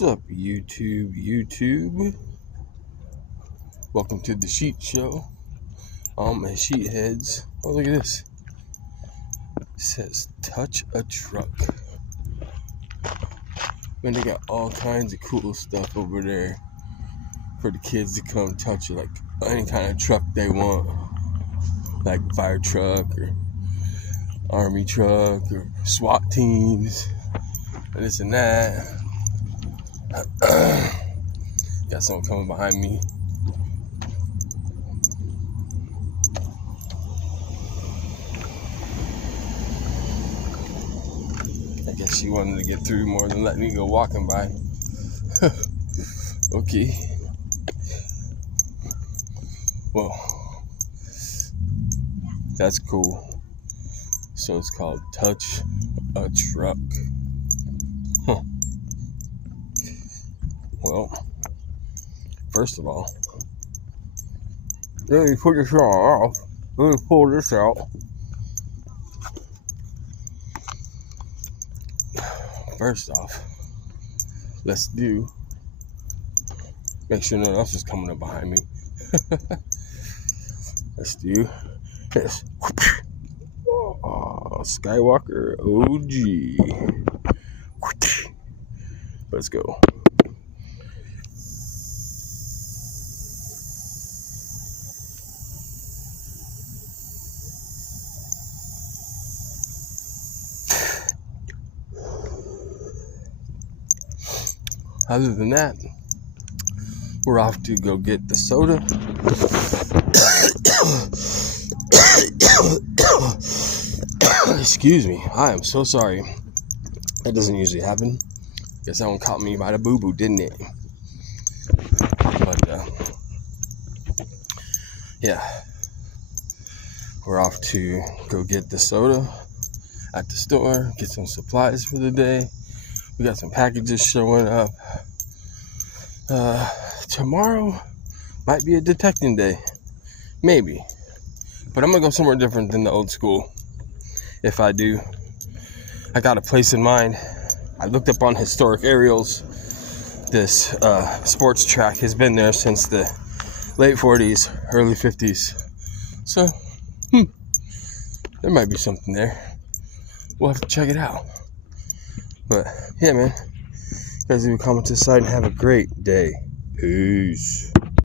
What's up, YouTube? Welcome to the Sheet Show. My sheet heads. Oh, look at this. It says, touch a truck. Man, they got all kinds of cool stuff over there for the kids to come touch it. Like any kind of truck they want. Like fire truck or army truck or SWAT teams. And this and that. Got someone coming behind me. I guess she wanted to get through more than let me go walking by. Okay. Well, that's cool. So it's called Touch a Truck. Huh. Well, first of all, let me put this off. Let me pull this out. First off, let's make sure no one else is coming up behind me. Let's do this. Oh, Skywalker OG. Let's go. Other than that, we're off to go get the soda. Excuse me. I am so sorry. That doesn't usually happen. Guess that one caught me by the boo-boo, didn't it? But, yeah. We're off to go get the soda at the store, get some supplies for the day. We got some packages showing up. Tomorrow might be a detecting day. Maybe. But I'm going to go somewhere different than the old school. If I do. I got a place in mind. I looked up on historic aerials. This sports track has been there since the late 40s, early 50s. So, there might be something there. We'll have to check it out. But, yeah, man. You guys leave a comment to the side and have a great day. Peace.